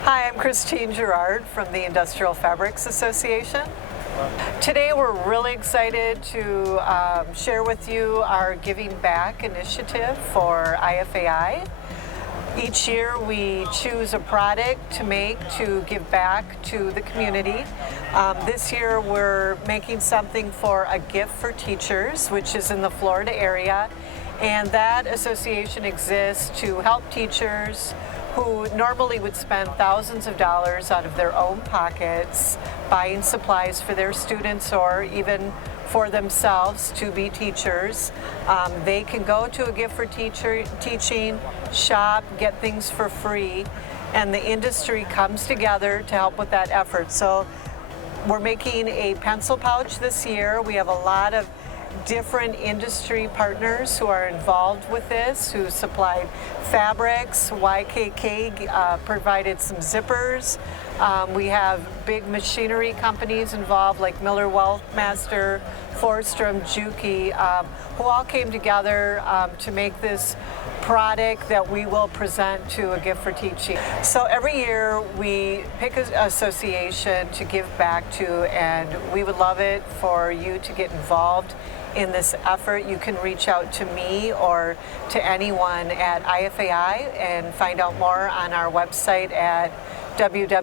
Hi, I'm Christine Gerard from the Industrial Fabrics Association. Today we're really excited to share with you our Giving Back initiative for IFAI. Each year we choose a product to make to give back to the community. This year we're making something for a gift for teachers, which is in the Florida area. And that association exists to help teachers who normally would spend thousands of dollars out of their own pockets buying supplies for their students or even for themselves to be teachers. They can go to a gift for teaching, shop, get things for free, and the industry comes together to help with that effort. So we're making a pencil pouch this year. We have a lot of different industry partners who are involved with this, who supplied fabrics. YKK provided some zippers. We have big machinery companies involved like Miller Wealthmaster, Fordstrom, Juki, who all came together to make this product that we will present to a gift for teaching. So every year we pick an association to give back to, and we would love it for you to get involved in this effort. You can reach out to me or to anyone at IFAI and find out more on our website at www.ifai.com.